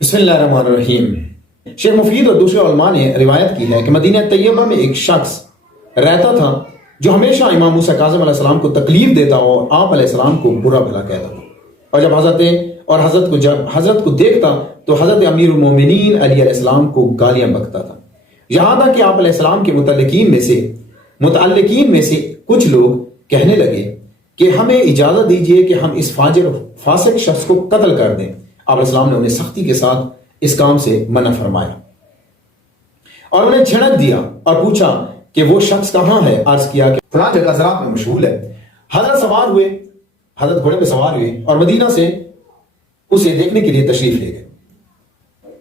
بسم اللہ الرحمن الرحیم۔ شیخ مفید اور دوسرے علماء نے روایت کی ہے کہ مدینہ طیبہ میں ایک شخص رہتا تھا جو ہمیشہ امام موسیٰ کاظم علیہ السلام کو تکلیف دیتا اور آپ علیہ السلام کو برا بھلا کہتا تھا، اور جب حضرت کو دیکھتا تو حضرت امیر المومنین علیہ السلام کو گالیاں بکتا تھا، یہاں تک کہ آپ علیہ السلام کے متعلقین میں سے کچھ لوگ کہنے لگے کہ ہمیں اجازت دیجئے کہ ہم اس فاسق شخص کو قتل کر دیں۔ آپ علیہ السلام نے انہیں سختی کے ساتھ اس کام سے منع فرمایا اور انہیں جھڑک دیا اور پوچھا کہ وہ شخص کہاں ہے؟ عرض کیا کہ فلاں جگہ زراعت میں مشغول ہے۔ حضرت گھوڑے پہ سوار ہوئے اور مدینہ سے اسے دیکھنے کے لیے تشریف لے گئے۔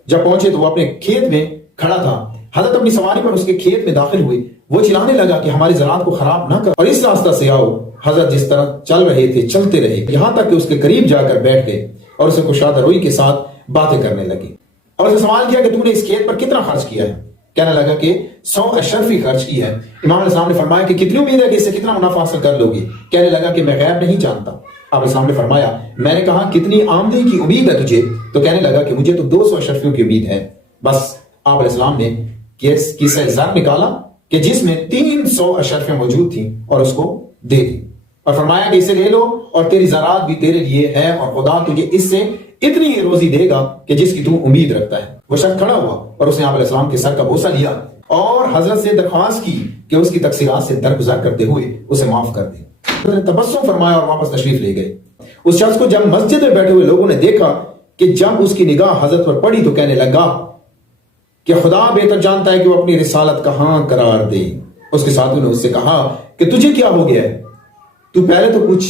جب پہنچے تو وہ اپنے کھیت میں کھڑا تھا۔ حضرت اپنی سواری پر اس کے کھیت میں داخل ہوئے، وہ چلانے لگا کہ ہماری زراعت کو خراب نہ کر اور اس راستہ سے آؤ۔ حضرت جس طرح چل رہے تھے چلتے رہے، یہاں تک کہ اس کے قریب جا کر بیٹھ گئے اور اسے کشادہ روئی کے ساتھ باتیں کرنے لگی اور اسے سوال کیا کہ تو نے اس کھیت پر کتنا خرچ کیا ہے؟ کہنے لگا کہ 100 اشرفی خرچ کی ہے۔ امام علیہ السلام نے فرمایا کہ کتنی امید ہے کہ اس سے کتنا منافع حاصل کر لو گی؟ کہنے لگا کہ میں غیب نہیں جانتا۔ آپ علیہ السلام نے فرمایا میں نے کہا کتنی آمدنی کی امید ہے تجھے؟ تو کہنے لگا کہ مجھے تو 200 اشرفیوں کی امید ہے۔ بس آپ علیہ السلام نے کیسہ زر نکالا کہ جس میں 300 اشرفیاں موجود تھیں اور اس کو دے دی اور فرمایا کہ اسے لے لو اور تیری زراعت بھی تیرے لیے ہے اور خدا تجھے اس سے اتنی ہی روزی دے گا کہ جس کی تو امید رکھتا ہے۔ وہ شخص کھڑا ہوا اور اس نے آپ علیہ السلام کے سر کا بوسہ لیا اور حضرت سے درخواست کی کہ اس کی تقصیرات سے درگزر کرتے ہوئے اسے معاف کر دیں۔ حضرت نے تبسم فرمایا اور واپس تشریف لے گئے۔ اس شخص کو جب مسجد میں بیٹھے ہوئے لوگوں نے دیکھا کہ جب اس کی نگاہ حضرت پر پڑی تو کہنے لگا کہ خدا بہتر جانتا ہے کہ وہ اپنی رسالت کہاں قرار دے۔ اس کے ساتھیوں نے اس سے کہا کہ تجھے کیا ہو گیا ہے؟ تو پہلے تو کچھ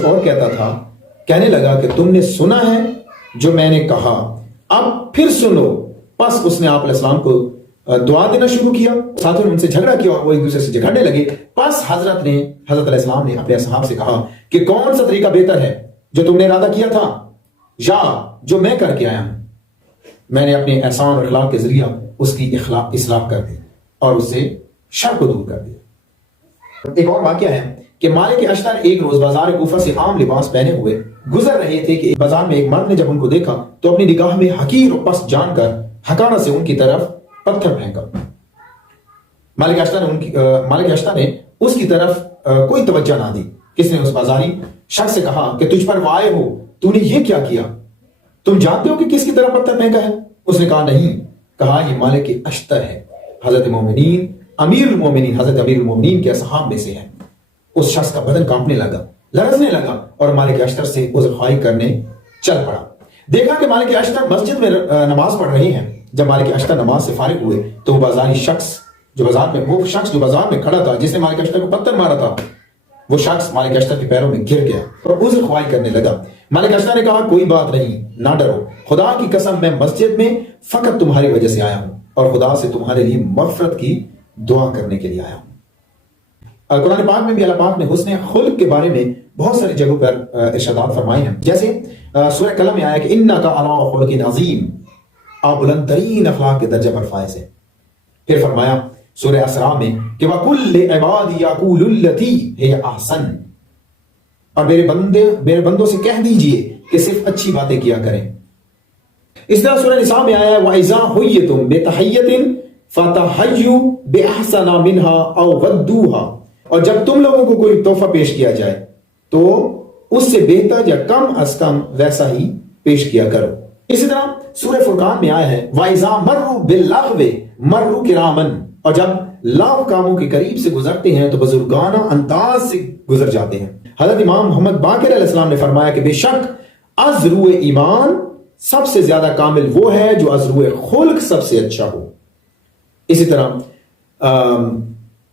اور کہتا تھا۔ کہنے لگا کہ تم نے سنا ہے جو میں نے کہا، اب پھر سنو۔ پس اس نے آپ علیہ السلام کو دعا دینا شروع کیا، ساتھیوں نے ان سے جھگڑا کیا اور وہ ایک دوسرے سے جھگڑنے لگے۔ پس حضرت علیہ السلام نے اپنے اصحاب سے کہا کہ کون سا طریقہ بہتر ہے، جو تم نے ارادہ کیا تھا یا جو میں کر کے آیا ہوں؟ میں نے اپنے احسان اور اخلاق کے ذریعہ اس کی اصلاح کر دی اور اس سے شر کو دور کر دیا۔ ایک اور واقعہ ہے کہ مالک اشتر ایک روز بازار کوفہ سے عام لباس پہنے ہوئے گزر رہے تھے کہ بازار میں ایک مرد نے جب ان کو دیکھا تو اپنی نگاہ میں حقیر و پست جان کر حقارت سے ان کی طرف پتھر پھینکا۔ مالک اشتر نے اس کی طرف کوئی توجہ نہ دی۔ کس نے اس بازاری شخص سے کہا کہ تجھ پر وائے ہو، تو نے یہ کیا کیا؟ تم جانتے ہو کہ کس کی طرف پتھر پھینکا ہے؟ اس نے کہا نہیں۔ کہا یہ مالک اشتر ہے، حضرت امیر المومنین کے اصحاب میں سے ہے۔ اس شخص کا بدن کانپنے لگا، لرزنے لگا اور مالک اشتر سے عذر خواہی کرنے چل پڑا۔ دیکھا کہ مالک اشتر مسجد میں نماز پڑھ رہے ہیں۔ جب مالک اشتر نماز سے فارغ ہوئے تو وہ شخص جو بازار میں کھڑا تھا، جس نے مالک اشتر کو پتھر مارا تھا، وہ شخص مالک اشتر کے پیروں میں گر گیا اور عذر خواہی کرنے لگا۔ مالک اشتر نے کہا کوئی بات نہیں، نہ ڈرو، خدا کی قسم میں مسجد میں فقط تمہاری وجہ سے آیا ہوں اور خدا سے تمہارے لیے مغفرت کی دعا کرنے کے لیے آیا ہوں۔ قرآن پاک میں بھی اللہ پاک نے حسن خلق کے بارے میں بہت ساری جگہوں پر ارشادات فرمائے ہیں، جیسے سورہ قلم میں آیا کہ اِنَّكَ عَلَىٰ خُلُقٍ عَظِيمٍ، آپ بلند ترین اخلاق کے درجے پر فائز ہیں۔ پھر فرمایا سورہ اسراء میں کہ وَقُلْ لِعِبَادِي يَقُولُوا الَّتِي هِيَ أَحْسَنُ، اور میرے بندوں سے کہہ دیجئے کہ صرف اچھی باتیں کیا کریں۔ اس طرح سورہ نساء میں آیا وَإِذَا حُيِّتُم بِتَحِيَّةٍ فَتَحَيُّوا بِأَحْسَنَ مِنْهَا أَوْ رُدُّوهَا، اور جب تم لوگوں کو کوئی تحفہ پیش کیا جائے تو اس سے بہتر یا کم از کم ویسا ہی پیش کیا کرو۔ اسی طرح سورہ فرقان میں آیا ہے وَإِذَا مَرُّوا بِاللَّغْوِ مَرُّوا كِرَامًا، اور جب لاؤ کاموں کے قریب سے گزرتے ہیں تو بزرگانہ انداز سے گزر جاتے ہیں۔ حضرت امام محمد باقر علیہ السلام نے فرمایا کہ بے شک از روئے ایمان سب سے زیادہ کامل وہ ہے جو از روئے خلق سب سے اچھا ہو۔ اسی طرح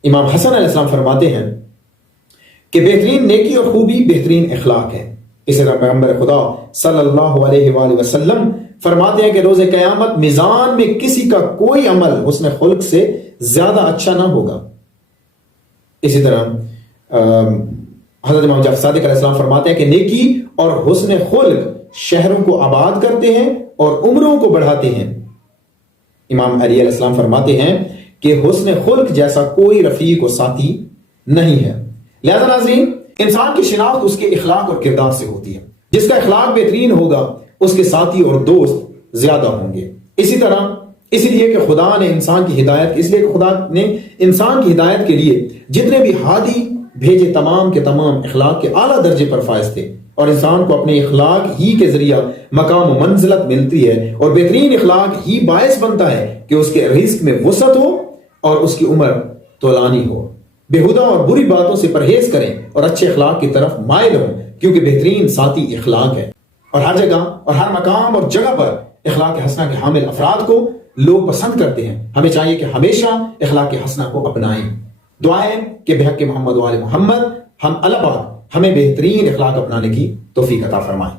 امام حسن علیہ السلام فرماتے ہیں کہ بہترین نیکی اور خوبی بہترین اخلاق ہے۔ اسی طرح پیغمبر خدا صلی اللہ علیہ وآلہ وسلم فرماتے ہیں کہ روز قیامت میزان میں کسی کا کوئی عمل حسن خلق سے زیادہ اچھا نہ ہوگا۔ اسی طرح حضرت امام جعفر صادق علیہ السلام فرماتے ہیں کہ نیکی اور حسن خلق شہروں کو آباد کرتے ہیں اور عمروں کو بڑھاتے ہیں۔ امام علی علیہ السلام فرماتے ہیں کہ حسن خلق جیسا کوئی رفیق و ساتھی نہیں ہے۔ لہذا ناظرین، انسان کی شناخت اس کے اخلاق اور کردار سے ہوتی ہے۔ جس کا اخلاق بہترین ہوگا اس کے ساتھی اور دوست زیادہ ہوں گے۔ اس لیے کہ خدا نے انسان کی ہدایت کے لیے جتنے بھی ہادی بھیجے تمام کے تمام اخلاق کے اعلیٰ درجے پر فائز تھے، اور انسان کو اپنے اخلاق ہی کے ذریعہ مقام و منزلت ملتی ہے، اور بہترین اخلاق ہی باعث بنتا ہے کہ اس کے رزق میں وسعت ہو اور اس کی عمر طولانی ہو۔ بےہودہ اور بری باتوں سے پرہیز کریں اور اچھے اخلاق کی طرف مائل ہوں، کیونکہ بہترین ساتھی اخلاق ہے، اور ہر جگہ اور ہر مقام اور جگہ پر اخلاق حسنہ کے حامل افراد کو لوگ پسند کرتے ہیں۔ ہمیں چاہیے کہ ہمیشہ اخلاق حسنہ کو اپنائیں۔ دعائیں کہ بحق محمد و آل محمد ہم اللہ پاک ہمیں بہترین اخلاق اپنانے کی توفیق عطا فرمائیں۔